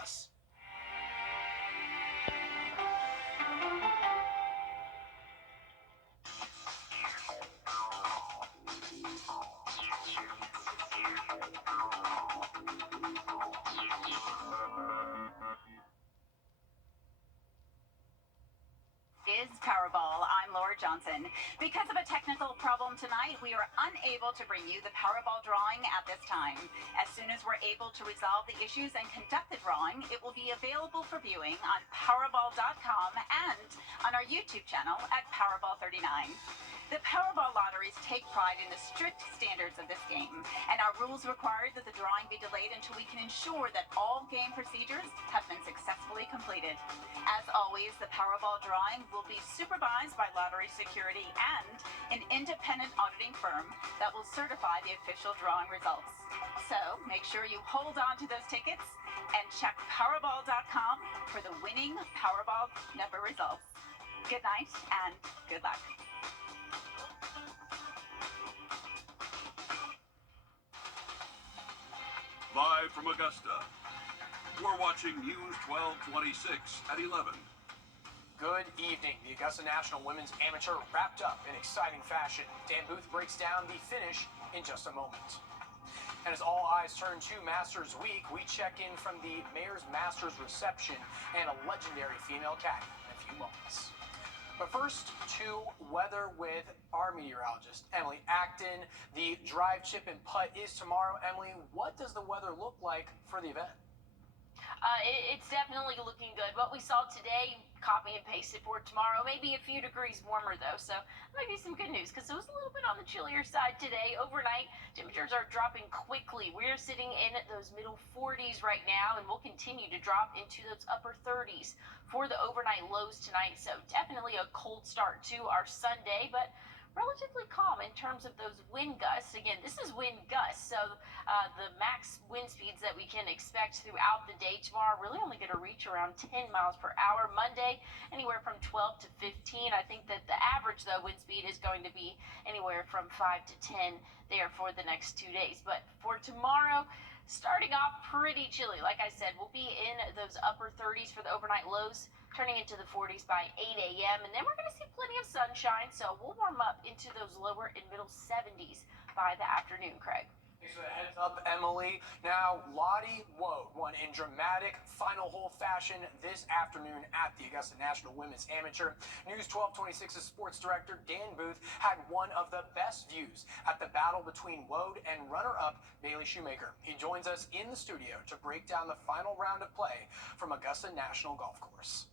us. Is Powerball. I'm Laura Johnson. Because of a technical problem tonight, we are unable to bring you the Powerball drawing at this time. As soon as we're able to resolve the issues and conduct the drawing, it will be available for viewing on Powerball.com and on our YouTube channel at Powerball 39. The Powerball lotteries take pride in the strict standards of this game, and our rules require that the drawing be delayed until we can ensure that all game procedures have been successfully completed. As always, the Powerball drawing will be supervised by Lottery Security and an independent auditing firm that will certify the official drawing results. So make sure you hold on to those tickets and check Powerball.com for the winning Powerball number results. Good night and good luck. Live from Augusta, we're watching News 1226 at 11. Good evening. The Augusta National Women's Amateur wrapped up in exciting fashion. Dan Booth breaks down the finish in just a moment. And as all eyes turn to Masters Week, we check in from the Mayor's Masters reception and a legendary female caddy in a few moments. But first, to weather with our meteorologist, Emily Acton. The drive, chip, and putt is tomorrow. Emily, what does the weather look like for the event? It's definitely looking good. What we saw today, copy and paste it for tomorrow. Maybe a few degrees warmer, though, so that might be some good news, because it was a little bit on the chillier side today. Overnight, temperatures are dropping quickly. We're sitting in those middle 40s right now, and we'll continue to drop into those upper 30s for the overnight lows tonight. So definitely a cold start to our Sunday, but relatively calm in terms of those wind gusts. Again, this is wind gusts, so the max wind speeds that we can expect throughout the day tomorrow are really only going to reach around 10 miles per hour. Monday, anywhere from 12 to 15. I think that the average, though, wind speed is going to be anywhere from 5 to 10 there for the next 2 days. But for tomorrow, starting off pretty chilly. Like I said, we'll be in those upper 30s for the overnight lows, turning into the 40s by 8 a.m. And then we're going to see plenty of sunshine, so we'll warm up into those lower and middle 70s by the afternoon, Craig. Thanks for the heads up, Emily. Now, Lottie Wode won in dramatic final hole fashion this afternoon at the Augusta National Women's Amateur. News 1226's sports director Dan Booth had one of the best views at the battle between Wode and runner-up Bailey Shoemaker. He joins us in the studio to break down the final round of play from Augusta National Golf Course.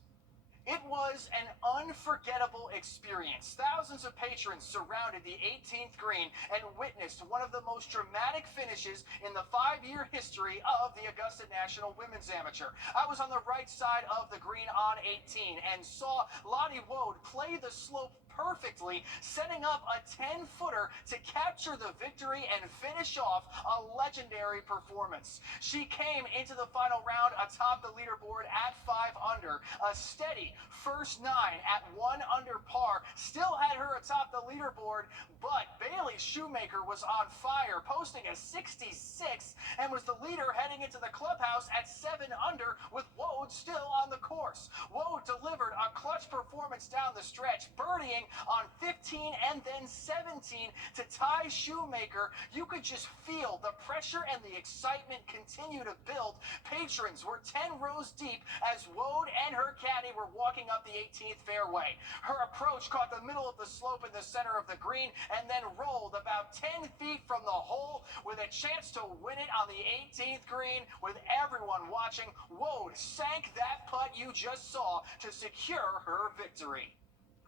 It was an unforgettable experience. Thousands of patrons surrounded the 18th green and witnessed one of the most dramatic finishes in the 5-year history of the Augusta National Women's Amateur. I was on the right side of the green on 18 and saw Lottie Wode play the slope perfectly, setting up a 10-footer to capture the victory and finish off a legendary performance. She came into the final round atop the leaderboard at 5 under, a steady first 9 at 1 under par, still had her atop the leaderboard, but Bailey Shoemaker was on fire, posting a 66 and was the leader heading into the clubhouse at 7 under with Wode still on the course. Wode delivered a clutch performance down the stretch, birdieing on 15 and then 17 to tie Shoemaker. You could just feel the pressure and the excitement continue to build. Patrons were 10 rows deep as Wode and her caddy were walking up the 18th fairway. Her approach caught the middle of the slope in the center of the green and then rolled about 10 feet from the hole with a chance to win it on the 18th green. With everyone watching, Wode sank that putt you just saw to secure her victory.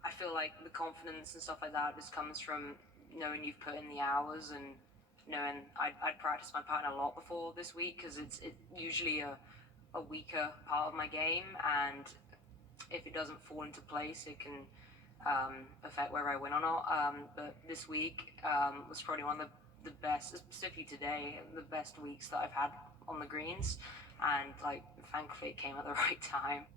I feel like the confidence and stuff like that just comes from knowing you've put in the hours and knowing I'd practiced my pattern a lot before this week, because it's usually a weaker part of my game, and if it doesn't fall into place, it can affect whether I win or not. But this week was probably one of the best, specifically today, the best weeks that I've had on the greens, and like thankfully it came at the right time.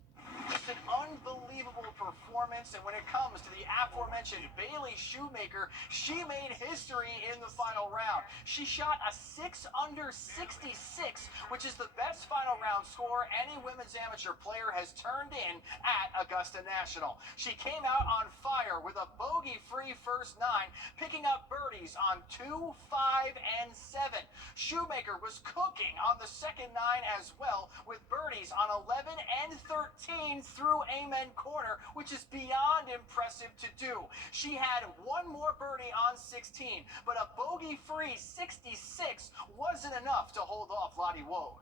Just an unbelievable performance, and when it comes to the aforementioned Bailey Shoemaker, she made history in the final round. She shot a 6 under 66, which is the best final round score any women's amateur player has turned in at Augusta National. She came out on fire with a bogey-free first 9, picking up birdies on 2, 5, and 7. Shoemaker was cooking on the second 9 as well, with birdies on 11 and 13 through Amen Corner, which is beyond impressive to do. She had one more birdie on 16, but a bogey-free 66 wasn't enough to hold off Lottie Wode.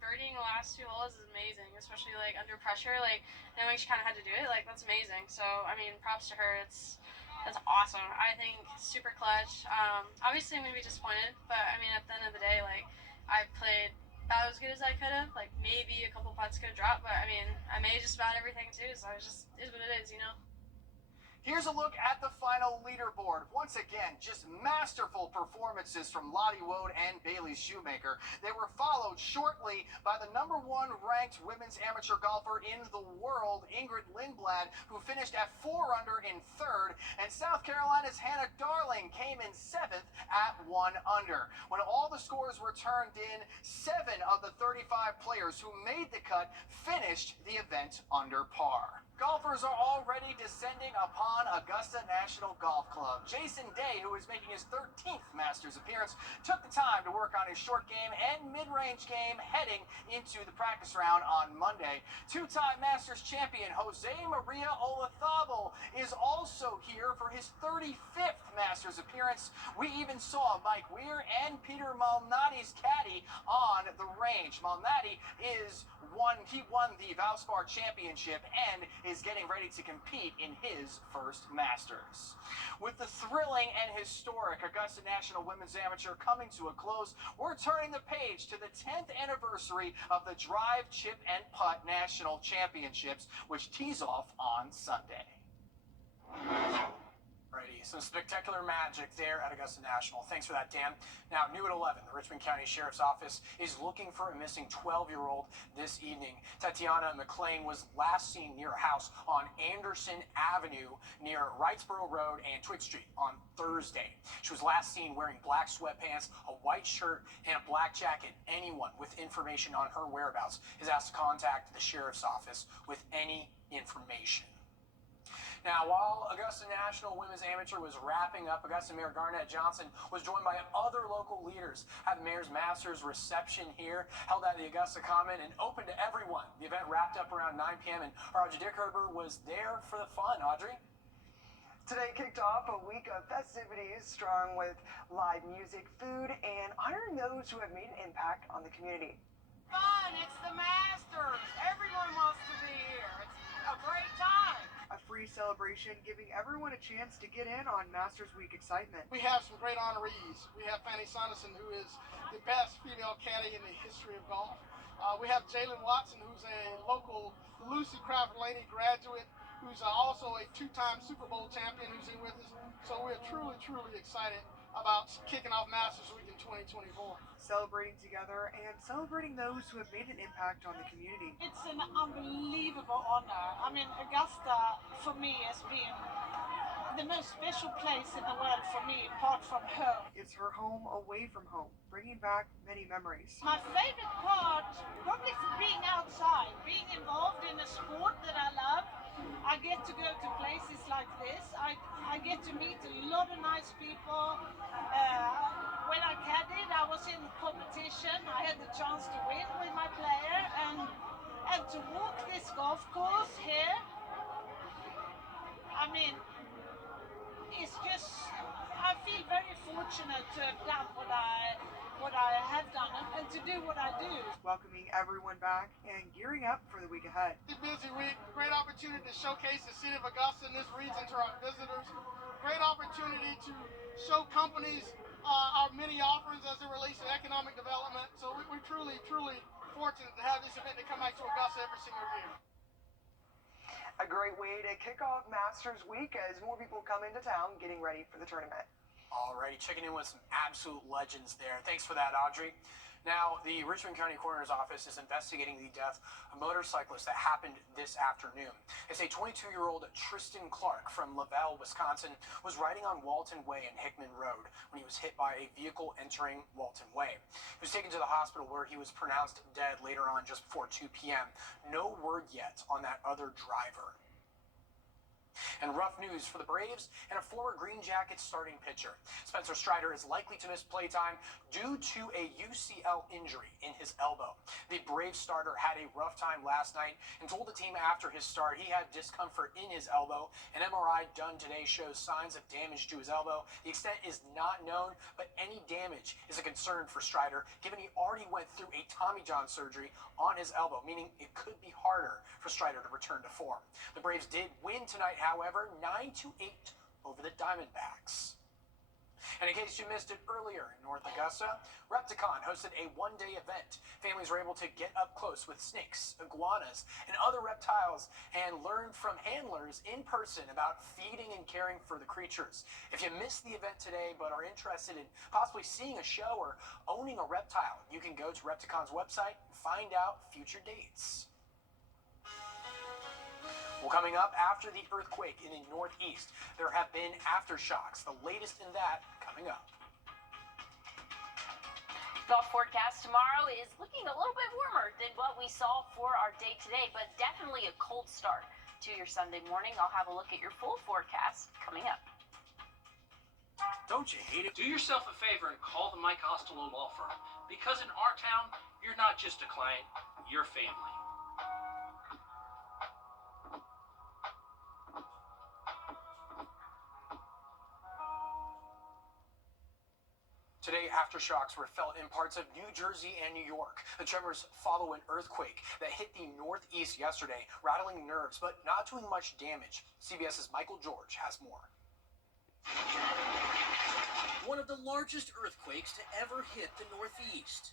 Birdieing the last 2 holes is amazing, especially like under pressure, like knowing she kind of had to do it, like that's amazing. So I mean, props to her. That's awesome. I think super clutch. Obviously I'm gonna be disappointed, but I mean at the end of the day, like I played about as good as I could have. Like maybe a couple putts could have dropped, but I mean I made just about everything too. So it just is what it is, you know. Here's a look at the final leaderboard. Once again, just masterful performances from Lottie Wode and Bailey Shoemaker. They were followed shortly by the #1 ranked women's amateur golfer in the world, Ingrid Lindblad, who finished at 4 under in 3rd, and South Carolina's Hannah Darling came in 7th at 1 under. When all the scores were turned in, 7 of the 35 players who made the cut finished the event under par. Golfers are already descending upon Augusta National Golf Club. Jason Day, who is making his 13th Masters appearance, took the time to work on his short game and mid-range game heading into the practice round on Monday. Two-time Masters champion Jose Maria Olazabal is also here for his 35th Masters appearance. We even saw Mike Weir and Peter Malnati's caddy on the range. Malnati won the Valspar Championship and is getting ready to compete in his first Masters. With the thrilling and historic Augusta National Women's Amateur coming to a close, we're turning the page to the 10th anniversary of the Drive, Chip, and Putt National Championships, which tees off on Sunday. Alrighty, some spectacular magic there at Augusta National. Thanks for that, Dan. Now, new at 11, the Richmond County Sheriff's Office is looking for a missing 12-year-old this evening. Tatiana McLean was last seen near a house on Anderson Avenue near Wrightsboro Road and Twig Street on Thursday. She was last seen wearing black sweatpants, a white shirt, and a black jacket. Anyone with information on her whereabouts is asked to contact the Sheriff's Office with any information. Now, while Augusta National Women's Amateur was wrapping up, Augusta Mayor Garnett Johnson was joined by other local leaders at the Mayor's Masters reception here, held at the Augusta Common and open to everyone. The event wrapped up around 9 p.m. and Audrey Dickherber was there for the fun. Audrey? Today kicked off a week of festivities strung with live music, food, and honoring those who have made an impact on the community. Fun! It's the Masters! Everyone wants to be here. It's a great time. A free celebration giving everyone a chance to get in on Masters Week excitement. We have some great honorees. We have Fanny Sonderson, who is the best female caddy in the history of golf. We have Jalen Watson, who's a local Lucy Crawford Laney graduate, who's also a 2-time Super Bowl champion, who's here with us. So we're truly, truly excited about kicking off Masters Week in 2024. Celebrating together and celebrating those who have made an impact on the community. It's an unbelievable honor. I mean, Augusta, for me, has been the most special place in the world for me, apart from home. It's her home away from home, bringing back many memories. My favorite part, probably being outside, being involved in a sport that I love. I get to go to places like this. I get to meet a lot of nice people. When I caddied, I was in competition. I had the chance to win with my player, and to walk this golf course here, I mean, it's just, I feel very fortunate to have done what I have done and to do what I do. Welcoming everyone back and gearing up for the week ahead. It's a busy week. Great opportunity to showcase the city of Augusta and this region to our visitors. Great opportunity to show companies our many offerings as it relates to economic development. So we're truly, truly fortunate to have this event to come back to Augusta every single year. A great way to kick off Masters Week as more people come into town getting ready for the tournament. Alrighty, checking in with some absolute legends there. Thanks for that, Audrey. Now, the Richmond County Coroner's Office is investigating the death of a motorcyclist that happened this afternoon. They say 22-year-old Tristan Clark from Lavelle, Wisconsin, was riding on Walton Way and Hickman Road when he was hit by a vehicle entering Walton Way. He was taken to the hospital where he was pronounced dead later on just before 2 p.m. No word yet on that other driver. And rough news for the Braves and a former Green Jackets starting pitcher. Spencer Strider is likely to miss playtime due to a UCL injury in his elbow. The Braves starter had a rough time last night and told the team after his start he had discomfort in his elbow. An MRI done today shows signs of damage to his elbow. The extent is not known, but any damage is a concern for Strider, given he already went through a Tommy John surgery on his elbow, meaning it could be harder for Strider to return to form. The Braves did win tonight, however, 9-8 over the Diamondbacks. And in case you missed it earlier in North Augusta, Repticon hosted a one-day event. Families were able to get up close with snakes, iguanas, and other reptiles and learn from handlers in person about feeding and caring for the creatures. If you missed the event today but are interested in possibly seeing a show or owning a reptile, you can go to Repticon's website and find out future dates. Well, coming up after the earthquake in the Northeast, there have been aftershocks. The latest in that coming up. The forecast tomorrow is looking a little bit warmer than what we saw for our day today, but definitely a cold start to your Sunday morning. I'll have a look at your full forecast coming up. Don't you hate it? Do yourself a favor and call the Mike Costello Law Firm, because in our town, you're not just a client, you're family. Today, aftershocks were felt in parts of New Jersey and New York. The tremors follow an earthquake that hit the Northeast yesterday, rattling nerves but not doing much damage. CBS's Michael George has more. One of the largest earthquakes to ever hit the Northeast.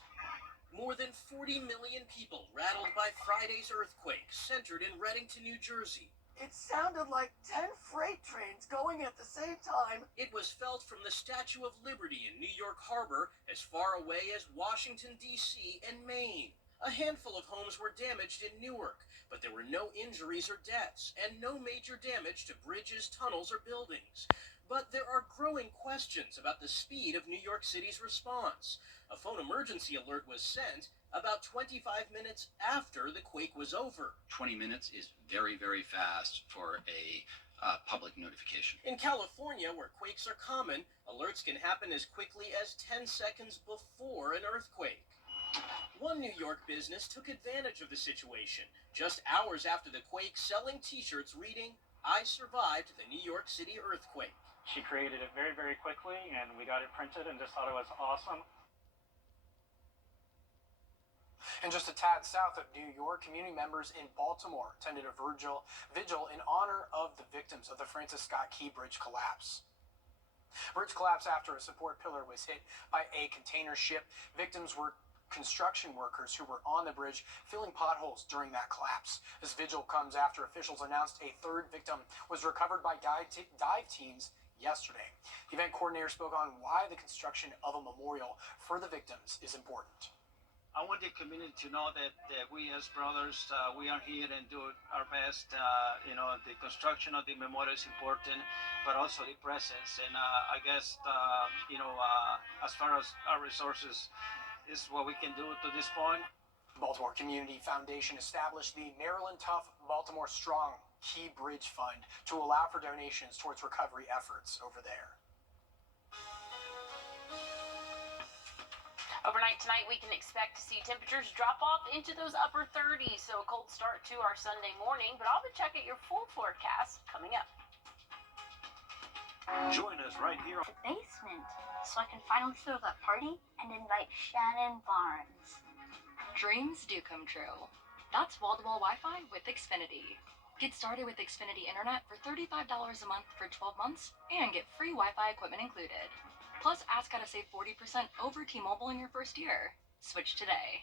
More than 40 million people rattled by Friday's earthquake, centered in Reddington, New Jersey. It sounded like 10 freight trains going at the same time. It was felt from the Statue of Liberty in New York Harbor as far away as Washington, D.C. and Maine. A handful of homes were damaged in Newark, but there were no injuries or deaths, and no major damage to bridges, tunnels, or buildings. But there are growing questions about the speed of New York City's response. A phone emergency alert was sent about 25 minutes after the quake was over. 20 minutes is very, very fast for a public notification. In California, where quakes are common, alerts can happen as quickly as 10 seconds before an earthquake. One New York business took advantage of the situation, just hours after the quake, selling t-shirts reading, "I survived the New York City earthquake." She created it very, very quickly, and we got it printed and just thought it was awesome. And just a tad south of New York, community members in Baltimore attended a vigil in honor of the victims of the Francis Scott Key Bridge collapse. Bridge collapsed after a support pillar was hit by a container ship. Victims were construction workers who were on the bridge filling potholes during that collapse. This vigil comes after officials announced a third victim was recovered by dive teams yesterday. The event coordinator spoke on why the construction of a memorial for the victims is important. I want the community to know that we as brothers, we are here and do our best. The construction of the memorial is important, but also the presence. And I guess, as far as our resources, is what we can do to this point. Baltimore Community Foundation established the Maryland Tough Baltimore Strong Key Bridge Fund to allow for donations towards recovery efforts over there. Overnight tonight, we can expect to see temperatures drop off into those upper 30s, so a cold start to our Sunday morning, but I'll be checking your full forecast coming up. Join us right here. The basement, so I can finally throw that party and invite Shannon Barnes. Dreams do come true. That's wall-to-wall Wi-Fi with Xfinity. Get started with Xfinity Internet for $35 a month for 12 months and get free Wi-Fi equipment included. Plus, ask how to save 40% over T-Mobile in your first year. Switch today.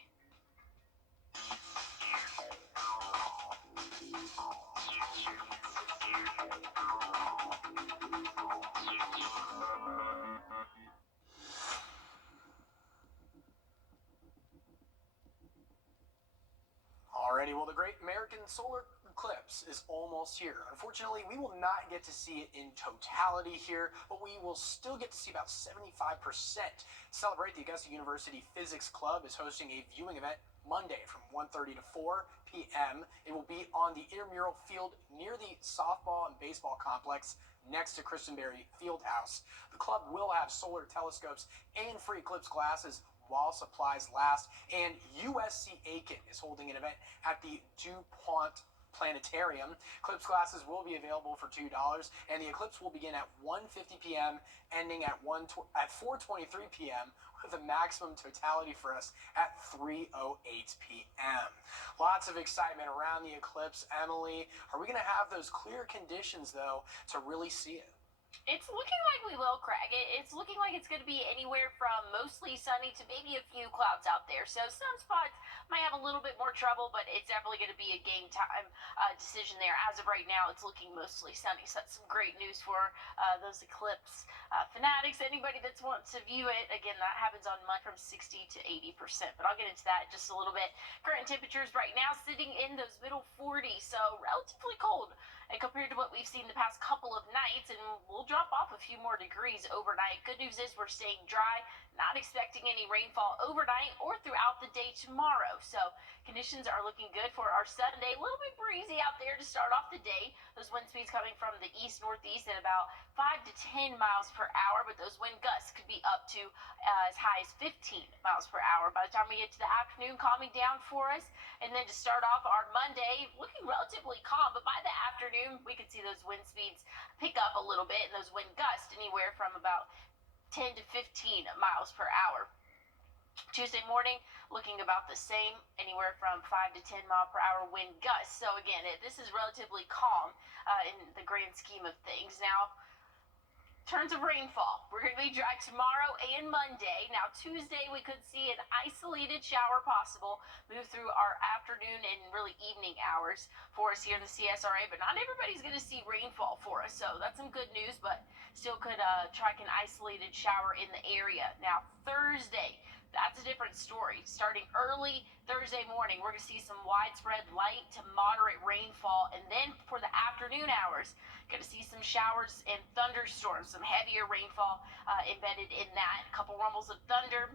Alrighty, well, the Great American Solar Eclipse is almost here. Unfortunately, we will not get to see it in totality here, but we will still get to see about 75%. To celebrate, the Augusta University Physics Club is hosting a viewing event Monday from 1:30 to 4 p.m. It will be on the intramural field near the softball and baseball complex next to Christenberry Fieldhouse. The club will have solar telescopes and free eclipse glasses while supplies last, and USC Aiken is holding an event at the DuPont Planetarium. Eclipse glasses will be available for $2, and the eclipse will begin at 1:50 p.m., ending at 4:23 p.m., with a maximum totality for us at 3:08 p.m. Lots of excitement around the eclipse, Emily. Are we going to have those clear conditions, though, to really see it? It's looking like we will, Craig. It's looking like it's going to be anywhere from mostly sunny to maybe a few clouds out there. So some spots might have a little bit more trouble, but it's definitely going to be a game time decision there. As of right now, it's looking mostly sunny. So that's some great news for those eclipse fanatics. Anybody that wants to view it, again, that happens on Monday from 60 to 80%. But I'll get into that in just a little bit. Current temperatures right now sitting in those middle 40s, so relatively cold. And compared to what we've seen the past couple of nights, and we'll drop off a few more degrees overnight. Good news is we're staying dry, not expecting any rainfall overnight or throughout the day tomorrow. So conditions are looking good for our Sunday. A little bit breezy out there to start off the day. Those wind speeds coming from the east-northeast at about 5 to 10 miles per hour, but those wind gusts could be up to as high as 15 miles per hour. By the time we get to the afternoon, calming down for us. And then to start off our Monday, looking relatively calm, but by the afternoon, we could see those wind speeds pick up a little bit, and those wind gusts anywhere from about 10 to 15 miles per hour. Tuesday morning, looking about the same, anywhere from 5 to 10 mile per hour wind gusts. So again, this is relatively calm in the grand scheme of things. Now, turns of rainfall. We're going to be dry tomorrow and Monday. Now, Tuesday, we could see an isolated shower possible move through our afternoon and really evening hours for us here in the CSRA, but not everybody's going to see rainfall for us, so that's some good news, but still could track an isolated shower in the area. Now, Thursday, that's a different story. Starting early Thursday morning, we're going to see some widespread light to moderate rainfall, and then for the afternoon hours, going to see some showers and thunderstorms, some heavier rainfall embedded in that. A couple rumbles of thunder.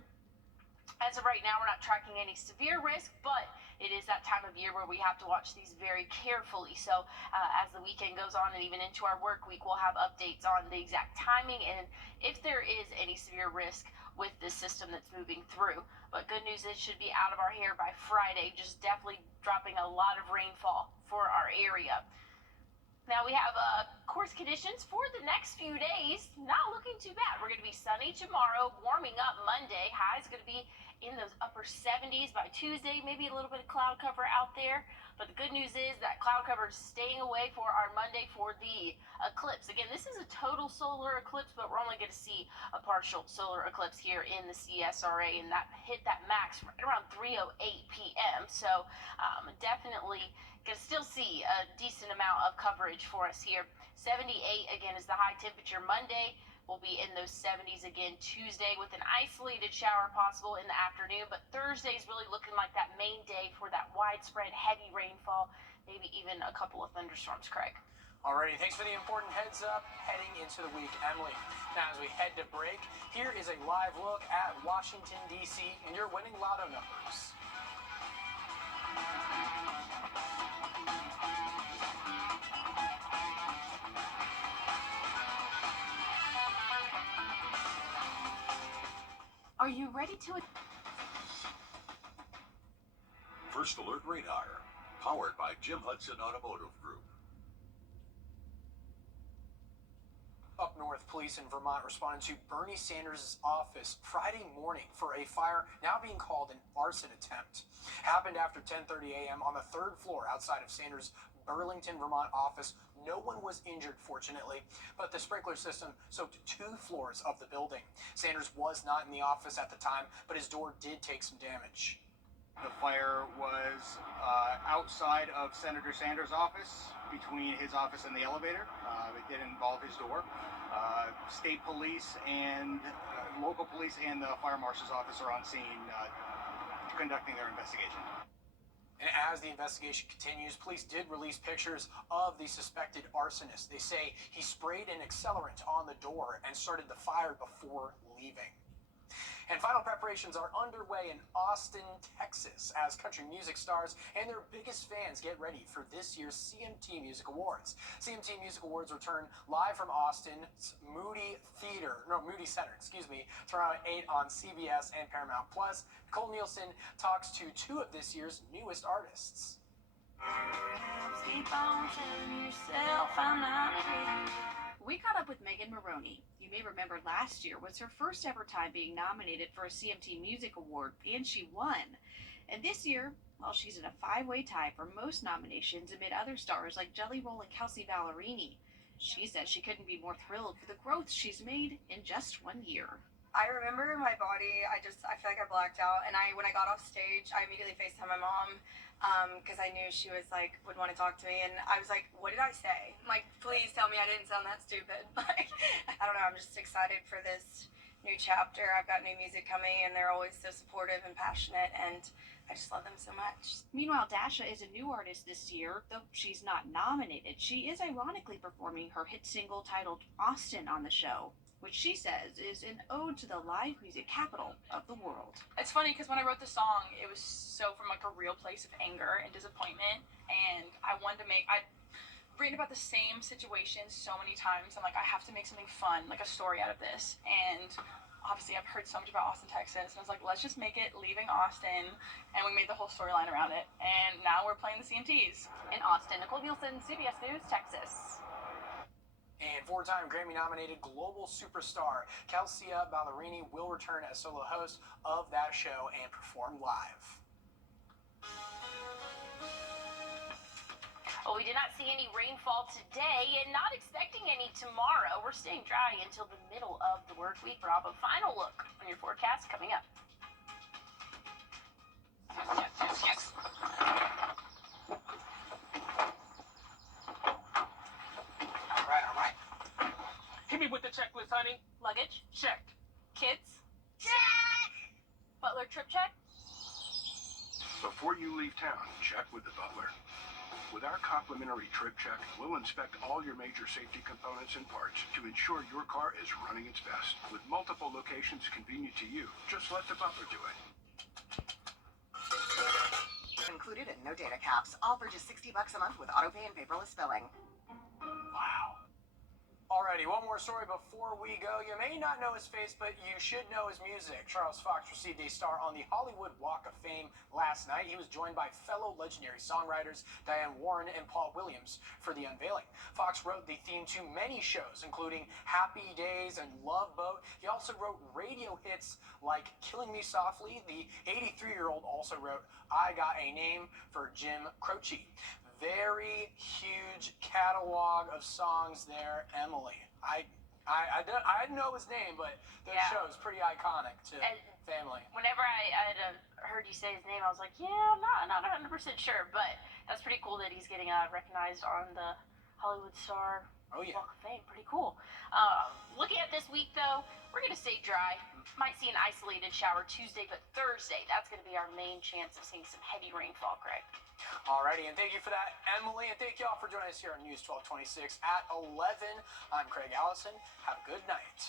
As of right now, we're not tracking any severe risk, but it is that time of year where we have to watch these very carefully. So as the weekend goes on and even into our work week, we'll have updates on the exact timing and if there is any severe risk with this system that's moving through. But good news is it should be out of our hair by Friday, just definitely dropping a lot of rainfall for our area. Now we have course conditions for the next few days. Not looking too bad. We're going to be sunny tomorrow, warming up Monday. High is going to be in those upper 70s by Tuesday. Maybe a little bit of cloud cover out there. But the good news is that cloud cover is staying away for our Monday for the eclipse. Again, this is a total solar eclipse, but we're only going to see a partial solar eclipse here in the CSRA, and that hit that max right around 3:08 p.m. So definitely going to still see a decent amount of coverage for us here. 78 again is the high temperature. Monday will be in those 70s again. Tuesday with an isolated shower possible in the afternoon, but Thursday is really looking like that main day for that widespread heavy rainfall, maybe even a couple of thunderstorms, Craig. Alrighty, thanks for the important heads up heading into the week, Emily. Now, as we head to break, here is a live look at Washington, D.C. and your winning lotto numbers. Are you ready to... First Alert Radar, powered by Jim Hudson Automotive Group. Up north, police in Vermont responded to Bernie Sanders' office Friday morning for a fire now being called an arson attempt. Happened after 10:30 a.m. on the third floor outside of Sanders' Burlington, Vermont office. No one was injured, fortunately, but the sprinkler system soaked 2 floors of the building. Sanders was not in the office at the time, but his door did take some damage. The fire was outside of Senator Sanders' office, between his office and the elevator. It did involve his door. State police and local police and the fire marshal's office are on scene conducting their investigation. And As the investigation continues, police did release pictures of the suspected arsonist. They say he sprayed an accelerant on the door and started the fire before leaving. And final preparations are underway in Austin, Texas, as country music stars and their biggest fans get ready for this year's CMT Music Awards. CMT Music Awards return live from Austin's Moody Center, tomorrow at 8 on CBS and Paramount Plus. Nicole Nielsen talks to two of this year's newest artists. Keep on telling yourself I'm not pretty. We caught up with Megan Maroney. You may remember last year was her first ever time being nominated for a CMT Music Award, and she won. And this year, well, she's in a 5-way tie for most nominations amid other stars like Jelly Roll and Kelsea Ballerini. She says she couldn't be more thrilled for the growth she's made in just 1 year. I remember my body, I feel like I blacked out, and when I got off stage, I immediately FaceTimed my mom, because I knew she was would want to talk to me, and I was like, what did I say? I'm like, please tell me I didn't sound that stupid. I don't know, I'm just excited for this new chapter. I've got new music coming, and they're always so supportive and passionate, and I just love them so much. Meanwhile, Dasha is a new artist this year, though she's not nominated. She is ironically performing her hit single titled Austin on the show, which she says is an ode to the live music capital of the world. It's funny because when I wrote the song, it was so from a real place of anger and disappointment, and I've written about the same situation so many times. I'm like, I have to make something fun, like a story out of this, and obviously I've heard so much about Austin, Texas, and I was like, let's just make it leaving Austin, and we made the whole storyline around it, and now we're playing the CMTs. In Austin, Nicole Nielsen, CBS News, Texas. And four-time Grammy-nominated global superstar Kelsea Ballerini will return as solo host of that show and perform live. Well, we did not see any rainfall today and not expecting any tomorrow. We're staying dry until the middle of the work week. Rob, a final look on your forecast coming up. Yes. All right. Hit me with the checklist, honey. Luggage? Check. Kids? Check! Butler trip check? Before you leave town, check with the butler. With our complimentary trip check, we'll inspect all your major safety components and parts to ensure your car is running its best. With multiple locations convenient to you, just let the butler do it. Included and no data caps. All for just $60 a month with autopay and paperless billing. Wow. Alrighty, one more story before we go. You may not know his face, but you should know his music. Charles Fox received a star on the Hollywood Walk of Fame last night. He was joined by fellow legendary songwriters Diane Warren and Paul Williams for the unveiling. Fox wrote the theme to many shows, including Happy Days and Love Boat. He also wrote radio hits like Killing Me Softly. The 83-year-old also wrote I Got a Name for Jim Croce. Very huge catalog of songs there, Emily. I didn't know his name, but the show is pretty iconic to family. Whenever I had heard you say his name, I was like, yeah, I'm not 100% sure, but that's pretty cool that he's getting recognized on the Hollywood Star Walk of Fame. Pretty cool. Looking at this week, though, we're going to stay dry. Might see an isolated shower Tuesday, but Thursday, that's going to be our main chance of seeing some heavy rainfall, Craig. Alrighty, and thank you for that, Emily, and thank you all for joining us here on News 1226 at 11. I'm Craig Allison. Have a good night.